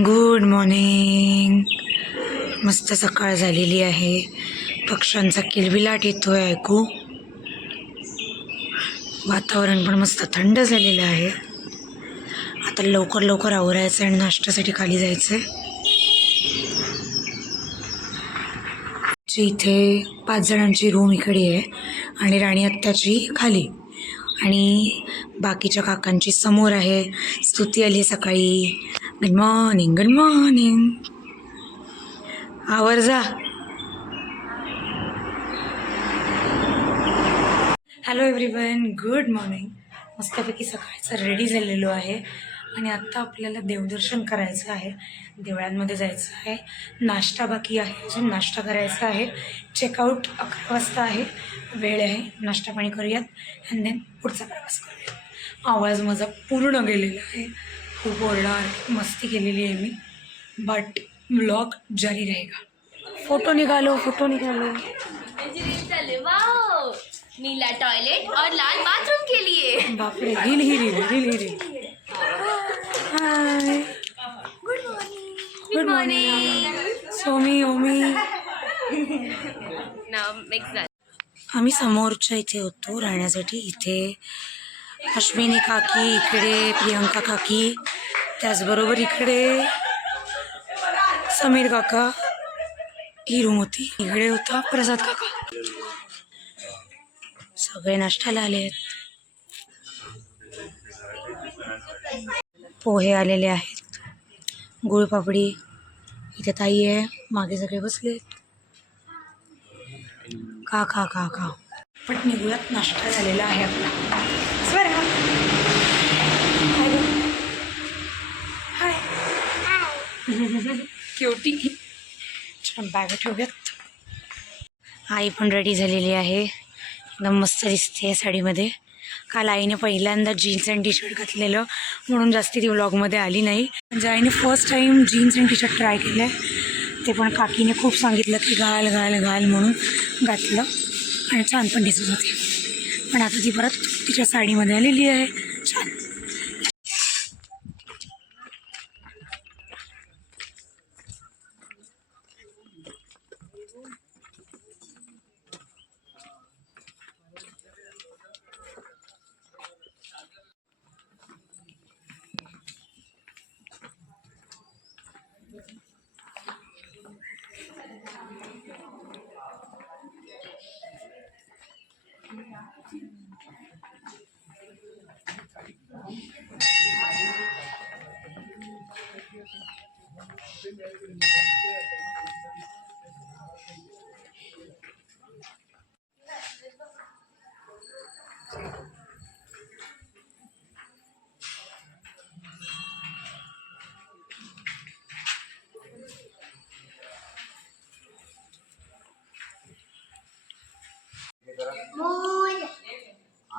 Good morning मस्त सकाळ झालेली आहे. पक्ष्यांचा किलबिलाट आहे ऐकू. वातावरण पण मस्त थंड झालेलं आहे. आता लवकर लवकर आवरायचं आणि नाश्त्यासाठी खाली जायचं आहे इथे पाच जणांची रूम इकडे आहे आणि राणी आत्ताची खाली. आणि बाकीच्या काकांची समोर आहे. स्तुती आली सकाळी. गुड मॉर्निंग गुड मॉर्निंग आवर जा हॅलो एव्हरीवन गुड मॉर्निंग मस्तपैकी सकाळचं रेडी झालेलो आहे. आणि आत्ता आपल्याला देवदर्शन करायचं आहे. देवळांमध्ये जायचं आहे. नाश्ता बाकी आहे. अजून नाश्ता करायचा आहे. चेकआउट अकरा वाजता आहे. वेळ आहे. नाश्ता पाणी करूयात. अँड देन पुढचा प्रवास करूयात. आवाज माझा पूर्ण गेलेला आहे. खूप ओरडा मस्ती केलेली आहे मी. बट ब्लॉग जारी रहेगा. फोटो निघालो फोटो निघालो. नीला टॉयलेट और लाल बाथरूम के लिए. बापरे रील ही रील रील ही reel. Hi good morning Somi ओमी. नाव मिक्स आम्ही समोरच्या इथे होतो राहण्यासाठी. इथे अश्विनी काकी इकडे प्रियंका काकी. त्याचबरोबर इकडे समीर काका ही रूम होती इकडे होता प्रसाद काका. सगळे नाश्त्याला आले आहेत. पोहे आलेले आहेत. गुळपापडी इथे ताई आहे. मागे सगळे बसले का का का का? पट निघूयात. नाश्ता झालेला आहे आपला. स्वर हा. हाय गं. हाय क्युटी छान बॅग ठेवूयात. आई पण रेडी झालेली आहे. एकदम मस्त दिसते साडीमध्ये. काल आईने पहिल्यांदा जीन्स अँड टी शर्ट घातलेलं. म्हणून जास्ती ती व्लॉगमध्ये आली नाही. म्हणजे आईने first time jeans and T shirt try केलं आहे ते पण काकीने खूप सांगितलं की घाल घाल घाल म्हणून घातलं. आणि छान पण दिसत होते. पण आता ती परत तिच्या साडीमध्ये आलेली आहे.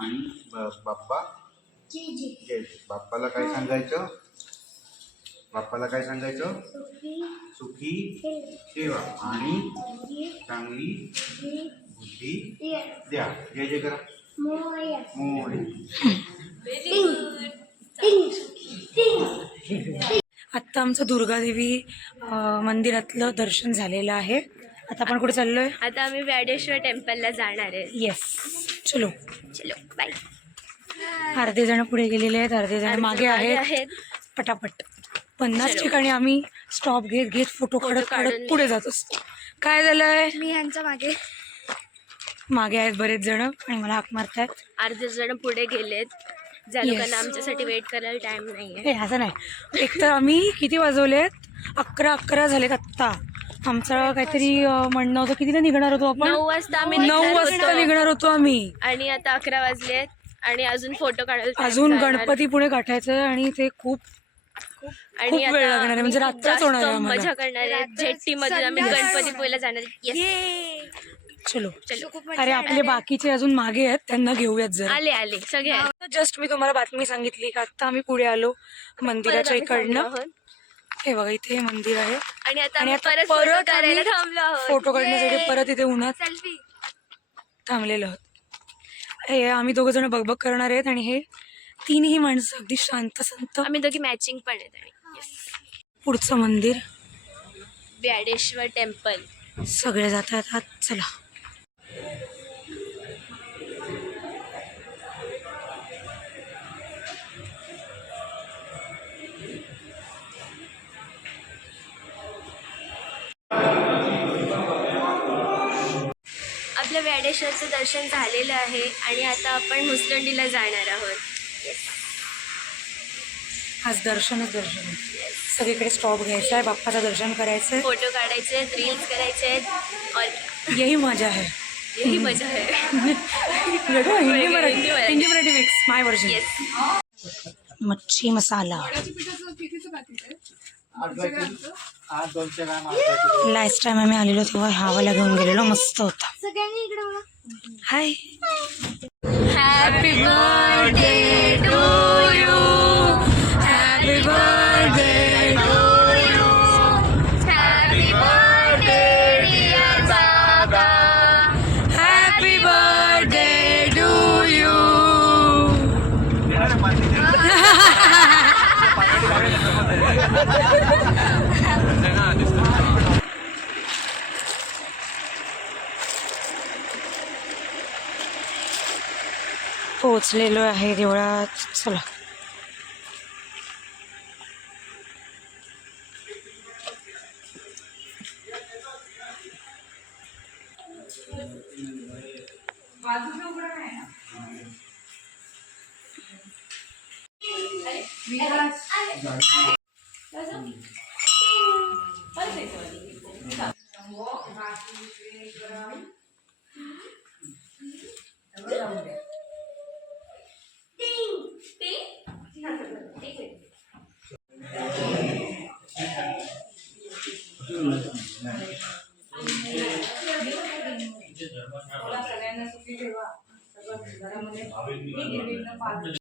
आणि ब- बाप्पा? जय. बाप्पाला काय सांगायचं? बाप्पाला काय सांगायचं? सुखी. ठेवा. आणि चांगली. बुद्धी. द्या. जय जय करा. मोरे आत्ता आमचं दुर्गादेवी मंदिरातलं दर्शन झालेलं आहे. आता आपण कुठे चाललोय? आता आम्ही व्याडेश्वर टेम्पलला जाणार आहे. येस चलो. चलो बाय अर्धे जण पुढे गेलेले आहेत अर्धे जण मागे आहेत. पटापट. पन्नास ठिकाणी आम्ही स्टॉप घेत घेत फोटो काढत काढत पुढे जात असतो. काय झालंय? मी ह्यांच्या मागे. मागे आहेत बरेच जण आणि मला हाक मारतायत. अर्धे जण पुढे गेलेत. ज्या Yes. लोकांना आमच्यासाठी वेट करायला टाइम नाहीये. हे असं नाही. एक तर आम्ही किती वाजवलेत? अकरा अकरा झालेत आत्ता. आमचं काहीतरी म्हणणं होतं कितीला निघणार होतो आपण नऊ वाजता आम्ही नऊ निघणार वाजता होतो. निघणार होतो आम्ही आणि आता अकरा वाजलेत आणि अजून फोटो काढायला time अजून जाणार. गणपती पुढे गाठायचं आहे आणि ते खूप आणि आता वेळ लागणार आहे, म्हणजे रात्रच जास्त होणार आहे आम्हाला. मजा करणार आहे जेट्टी मध्ये आम्ही गणपतीपुळेला जाणार आहे. Yes. चलो चलो. अरे आपले बाकीचे अजून मागे आहेत त्यांना घेऊयात जरा आले आले सगळे आले. जस्ट मी तुम्हाला बातमी सांगितली का आता आम्ही पुढे आलो मंदिराच्या इकडनं. हे बघा इथे हे मंदिर आहे. आणि आता आणि आम्ही आता परत थांबलो आहोत. फोटो काढण्यासाठी परत इथे उन्हात सेल्फी थांबलेलो आहोत. हे आम्ही दोघं जण बघबग करणार आहेत आणि हे तीनही माणसं अगदी शांत संत आम्ही दोघी मॅचिंग पण आहेत आणि yes. पुढचं मंदिर. व्याडेश्वर टेम्पल सगळे जात आहेत आत चला. आपल्या व्याडेश्वरचं दर्शन झालेलं आहे आणि आता आपण मुसलंडीला जाणार आहोत. आज दर्शनच दर्शन. आहे. सगळीकडे स्टॉप घ्यायचा आहे बाप्पाचं दर्शन करायचं आहे. फोटो काढायचे आहेत रील्स करायचे आहेत और यही मजा है यही मजा है वेगळं Hindi Marathi mix my version मच्छी मसाला. लास्ट टाइम आम्ही आलेलो तेव्हा हावाला घेऊन गेलेलो मस्त होता. Hi happy birthday to you happy birthday happy birthday dear बाबा हॅपी बर्थडे टू यू पोचलेलो आहे देवळात चला साईज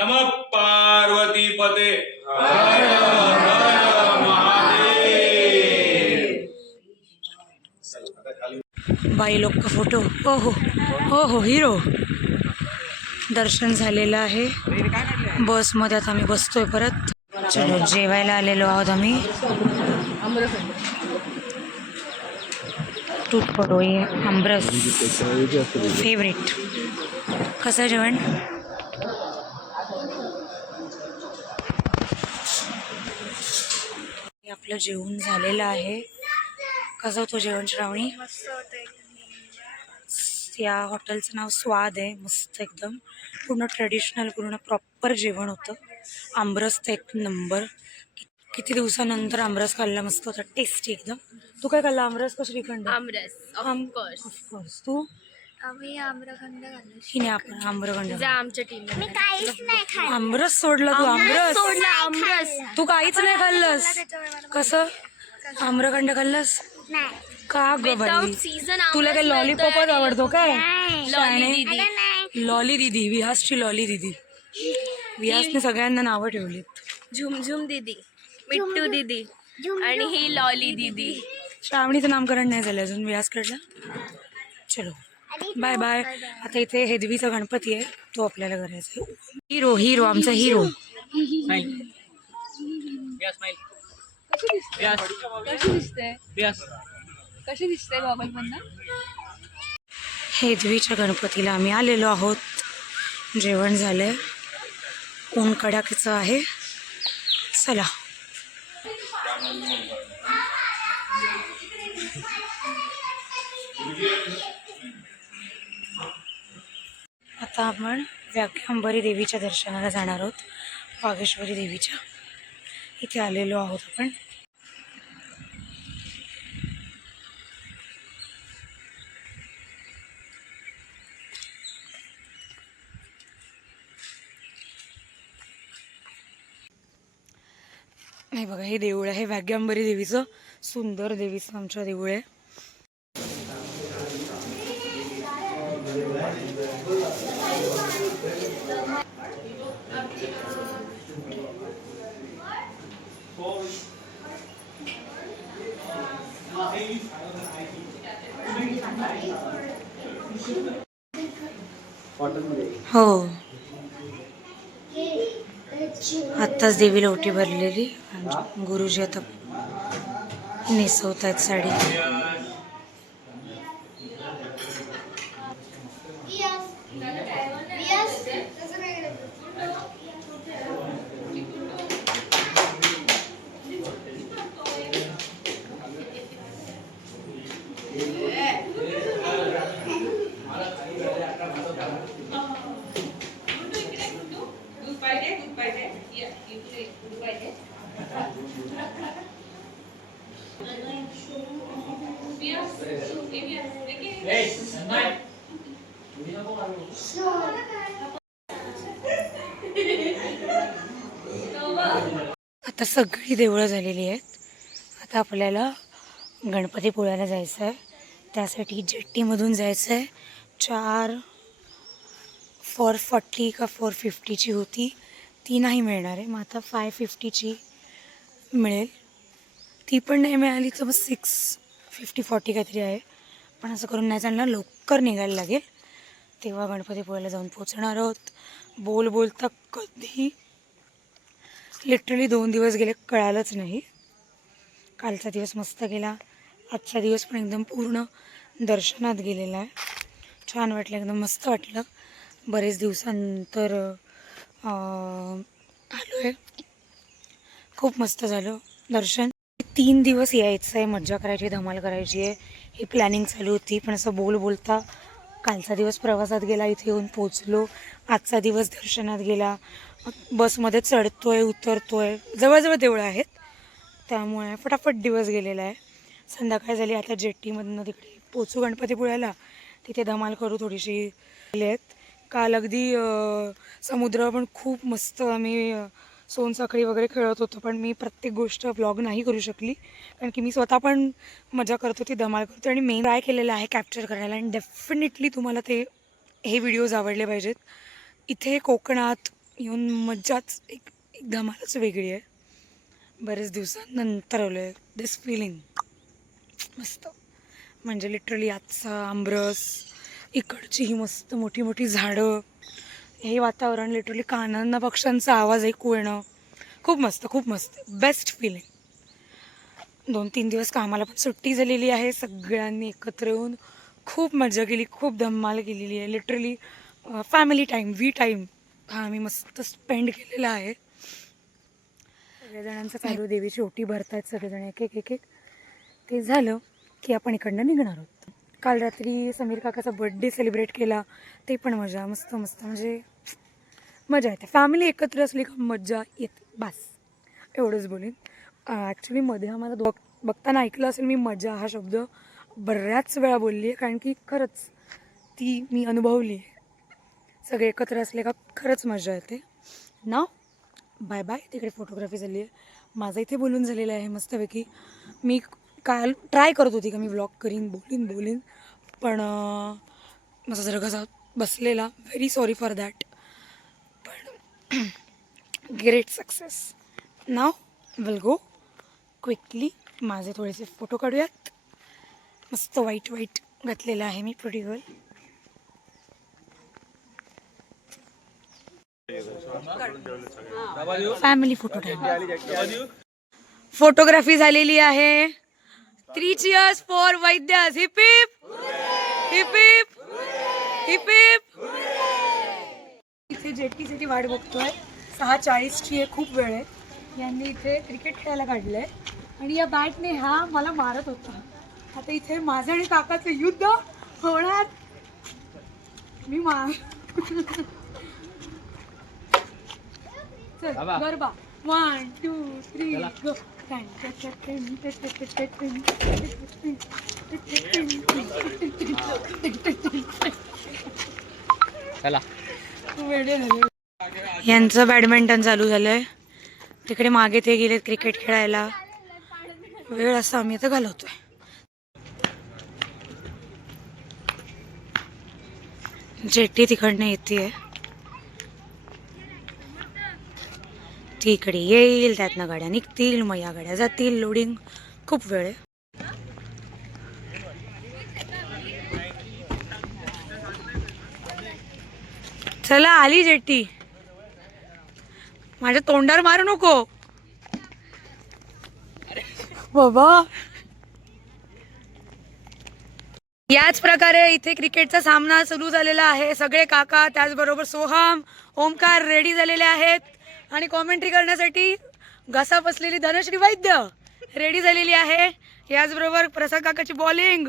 नम पार्वती पते हर हर महादेव बाई लोक का फोटो. हो हो. हो हो हिरो. दर्शन झालेलं आहे. बसमध्ये आता आम्ही बसतोय परत. चलो जेवायला आलेलो आहोत आम्ही. तूट पडो आमरस फेवरेट कसं आहे जेवण? आपलं जेवण झालेलं आहे. कसं होतं जेवण श्रावणी? या हॉटेलचं नाव स्वाद आहे मस्त एकदम. पूर्ण ट्रेडिशनल पूर्ण प्रॉपर जेवण होतं. आमरस तर एक नंबर कि- किती दिवसानंतर आमरस खाल्ला मस्त होता टेस्टी एकदम. तू काय खाल्ला? आमरस का श्रीखंड? आमरस ऑफकोर्स तू? आम्ही आम्रखंड घालू हिने आपण आम्रखंड जा आमच्या टीम मी काहीच नाही खाल्लं. आमरस सोडला तू आमरस सोडला आमरस. तू काहीच नाही खाल्लंस. कसं? आम्रखंड खाल्लंस? नाही. का ग बाई? सीझन तुला काय लॉलीपॉपच आवडतो काय नाही. लॉली दिदी. विहासची लॉली दिदी. विहासने सगळ्यांना नावं ठेवलीत. झुमझुम दीदी. मिट्टू दीदी. आणि ही लॉली दीदी. श्रावणीचं नामकरण नाही झालं अजून विहासकडलं? चलो. बाय बाय आता इथे हेदवीचा गणपती आहे. तो आपल्याला करायचा आहे. हिरो हिरो आमचा हिरो कशी दिसते कशी दिसते? कशी दिसते गॉगल मधनं हेदवीच्या गणपतीला आम्ही आलेलो आहोत. जेवण झालंय. ऊन कडाकीचं आहे. चला. आता आपण व्याख्यांबरी देवीच्या दर्शनाला जाणार आहोत. वागेश्वरी देवीच्या. इथे आलेलो आहोत आपण. नाही बघा हे देऊळ आहे. भाग्यांबरी देवीचं सुंदर देवीचं आमच्या देऊळ आहे. हो. आत्ताच देवीला ओटी भरलेली. गुरुजी आता नेसवत आहेत साडी आता सगळी देवळं झालेली आहेत. आता आपल्याला गणपतीपुळ्याला जायचं आहे. त्यासाठी जेट्टीमधून जायचं आहे. चार फोर फॉर्टी का फोर फिफ्टीची होती. ती नाही मिळणार आहे. मग आता फाय फिफ्टीची मिळेल. ती पण नाही मिळाली तर मग सिक्स फिफ्टी फॉर्टी काहीतरी आहे. पण असं करून नाही चालणार. लवकर निघायला लागेल. तेव्हा गणपतीपुळ्याला जाऊन पोचणार आहोत. बोल बोलता कधी लिटरली दोन दिवस गेले कळालंच नाही. कालचा दिवस मस्त गेला. आजचा दिवस पण एकदम पूर्ण दर्शनात गेलेला आहे. छान वाटलं एकदम मस्त वाटलं. बरेच दिवसानंतर आलो आहे खूप मस्त झालं. दर्शन. तीन दिवस यायचं आहे मज्जा करायची धमाल करायची आहे. ही प्लॅनिंग चालू होती पण असं बोल बोलता कालचा दिवस प्रवासात गेला इथे येऊन पोचलो आजचा दिवस दर्शनात गेला. बसमध्ये चढतोय उतरतोय. जवळजवळ देवळं आहेत. त्यामुळे फटाफट दिवस गेलेला आहे. संध्याकाळ झाली आता जेट्टीमधनं तिकडे पोचू गणपतीपुळ्याला. तिथे धमाल करू थोडीशी. गेले आहेत काल अगदी समुद्र पण खूप मस्त आम्ही सोनसाखळी वगैरे खेळत होतो पण मी प्रत्येक गोष्ट ब्लॉग नाही करू शकली. कारण की मी स्वतः पण मजा करत होती धमाल करतो आणि मेन ट्राय केलेलं आहे कॅप्चर करायला. आणि डेफिनेटली तुम्हाला ते हे व्हिडिओज आवडले पाहिजेत. इथे कोकणात येऊन मज्जाच एक एक धमालच वेगळी आहे. बरेच दिवसांनंतर आलो आहे दिस फिलिंग मस्त. म्हणजे लिटरली आजचा आंबरस इकडची ही मस्त मोठी मोठी झाडं. हे वातावरण लिटरली कानांना पक्ष्यांचा आवाज ऐकू येणं. खूप मस्त खूप मस्त. बेस्ट फिलिंग दोन तीन दिवस कामाला पण सुट्टी झालेली आहे. सगळ्यांनी एकत्र येऊन खूप मजा केली खूप धम्माल केलेली आहे. Literally family time we time हा आम्ही मस्त स्पेंड केलेला आहे. सगळ्याजणांचं चालू देवीची ओटी भरतायत सगळेजण एक एक एक एक. ते झालं की आपण इकडनं निघणार आहोत. काल रात्री समीर काकाचा बर्थडे सेलिब्रेट केला ते पण मजा मस्त मस्त. म्हणजे मजा येते. फॅमिली एकत्र असली का मजा येते. बस. एवढंच बोलेन. ॲक्च्युली मध्ये आम्हाला बघ बघताना ऐकलं असेल मी मजा हा शब्द बऱ्याच वेळा बोलली आहे कारण की खरंच ती मी अनुभवली आहे सगळे एकत्र असले का खरंच मजा येते. ना बाय बाय तिकडे फोटोग्राफी झाली आहे माझं इथे बोलून झालेलं आहे मस्तपैकी. मी काल ट्राय करत होती का मी व्लॉग करीन बोलीन बोलीन. पण माझा जरा कसा बसलेला. व्हेरी सॉरी फॉर दॅट पण great success now will go quickly माझे थोडेसे फोटो काढूयात. मस्त वाईट वाईट घातलेलं आहे मी pretty girl family photo time photography झालेली आहे. Three cheers for Vaidya hip hip hip hip hip hip इथे वाट बघतोय. सहा चाळीसची आहे खूप वेळ आहे. यांनी इथे क्रिकेट खेळायला काढलंय. आणि या बॅटने हा मला मारत होता. आता इथे माझं आणि काकाचं युद्ध होणार. मी मा चल garba one two three go यांचं बॅडमिंटन चालू झालंय. तिकडे मागे ते गेलेत क्रिकेट खेळायला. वेळ असा आम्ही आता घालवतोय. जेट्टी तिकडनं येते आहे ती इकडे येईल त्यातनं गाड्या निघतील मग या गाड्या जातील लोडिंग खूप वेळ आहे. चला आली जेट्टी. माझ्या तोंडावर मारू नको. बाबा. याच प्रकारे इथे क्रिकेटचा सामना सुरू झालेला आहे. सगळे काका त्याचबरोबर सोहम ओमकार रेडी झालेले आहेत. आणि कॉमेंट्री करण्यासाठी घसा बसलेली धनश्री वैद्य रेडी झालेली आहे. याचबरोबर प्रसाद काकाची बॉलिंग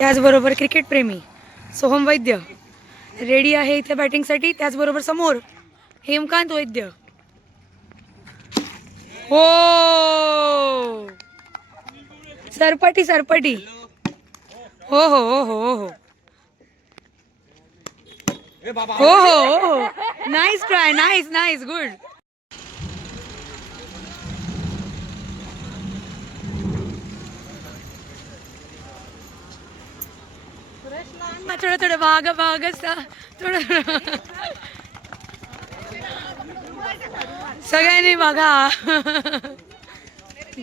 त्याचबरोबर क्रिकेट प्रेमी सोहम वैद्य रेडी आहे इथे बॅटिंगसाठी त्याचबरोबर समोर हेमकांत वैद्य. हो. सरपटी सरपटी. हो हो हो हो हो. हो हो हो nice try nice nice good थोडं थोडं भाग भाग असता थोडं थोडं. सगळ्यांनी बघा.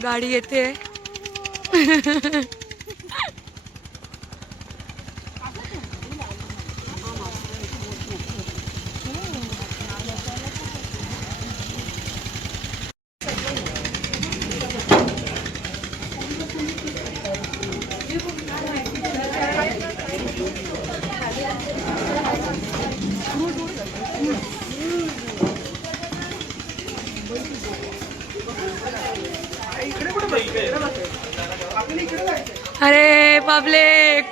गाडी येते. अरे पब्लिक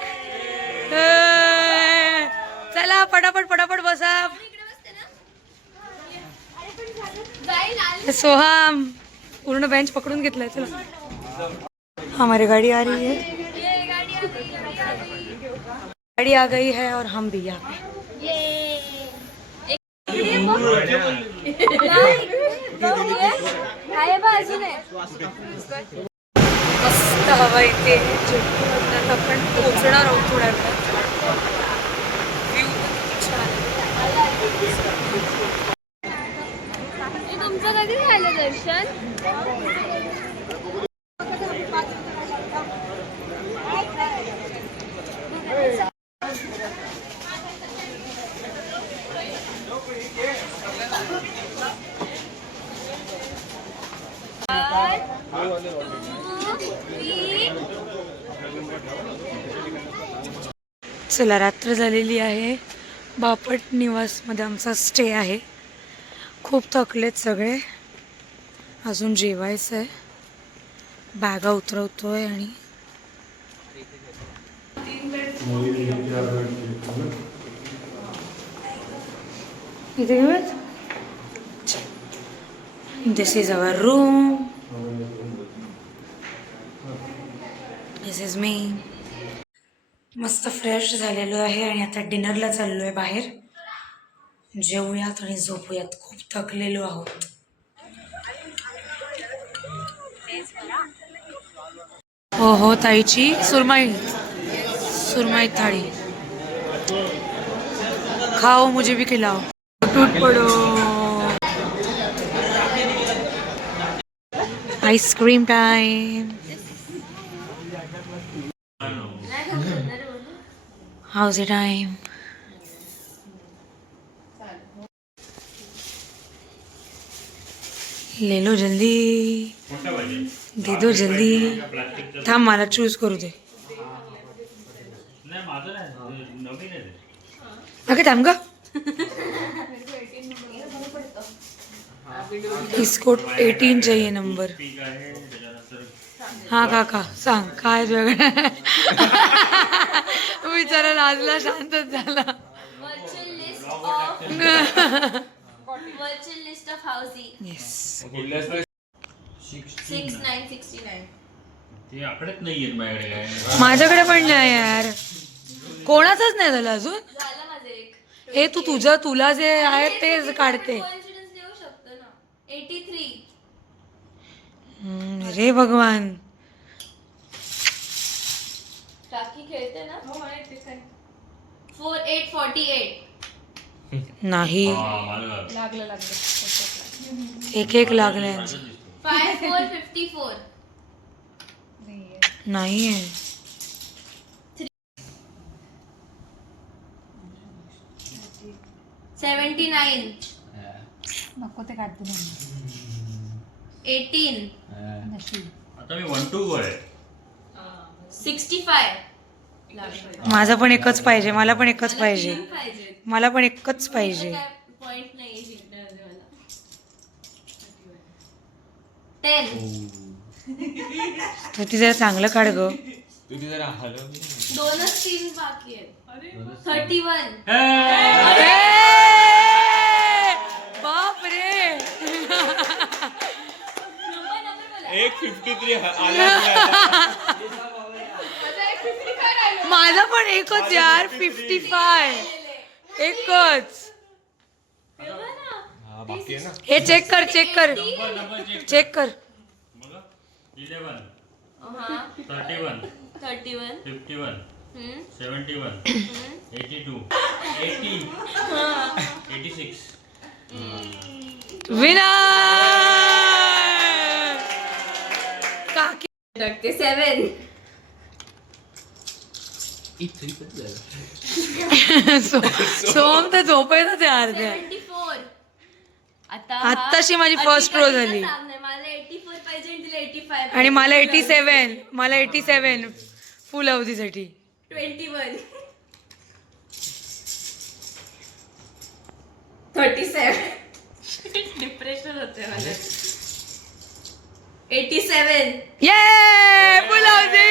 चला पटापट पटापट बसा सोहम पूर्ण बेंच पकडून घेतलाय चला हमारी गाड़ी आ रही है गाड़ी आ गई है और हम भी आ गए मस्त हवा येते जेटीमधनं आपण पोचणार आहोत थोड्या वेळात व्ह्यू छान तुमचं कधी झालं दर्शन? चला रात्र झालेली आहे. बापट निवासमध्ये आमचा स्टे आहे. खूप थकलेत सगळे. अजून जेवायचं आहे बॅगा उतरवतोय आणि this is our room this is मी मस्त फ्रेश झालेलो आहे आणि आता डिनरला चाललो आहे बाहेर. जेवूयात आणि झोपूयात. खूप थकलेलो आहोत. हो हो ताईची सुरमई. सुरमाई थाळी. खाओ मुझे भी खिलाओ. टूट पडो. Ice cream time house time ले लो जल्दी। दे दो जल्दी। थांब मला चूज़ करू दे। अगं थांब ग। इसको एटीन चाहिए नंबर हा काका सांग काय वेगळं बिचारा लाजला शांतच झाला. माझ्याकडे पण नाही यार. कोणाचंच नाही झालं अजून? झालं माझं एक. हे तू तुझं तुला जे आहे तेच काढते. रे भगवान. टाकी खेळते ना? फोर एट फॉर्टी एट नाही. हा, लागलं. लागलं एक एक लागले. फाय फोर फिफ्टी फोर नाही आहे सेवन्टी नाईन नको ते काढतो. एटीन आता मी वन टू आहे. सिक्स्टी फाय माझा पण एकच पाहिजे मला पण एकच पाहिजे. मला पण एकच पाहिजे. पॉइंट नाही तू ती जरा चांगलं काढ ग. दोनच तीन बाकी आहेत. थर्टी वन बाप. रे! एक फिफ्टी थ्री माझा पण एकच यार फिफ्टी फाय एकच. हे चेक कर चेक कर. चेक कर. इलेवन हा thirty one thirty one fifty one. Seventy one eighty two eighty eighty six winner काकी सेवन सोम तर झोपायचं ते अर्ध्या सेवन्टी फोर. आता आत्ताशी माझी first row झाली. आणि मला एटी सेवन मला eighty seven full अवधीसाठी. Twenty one thirty seven depression होते मला. एटी सेवन ये फुल अवधी.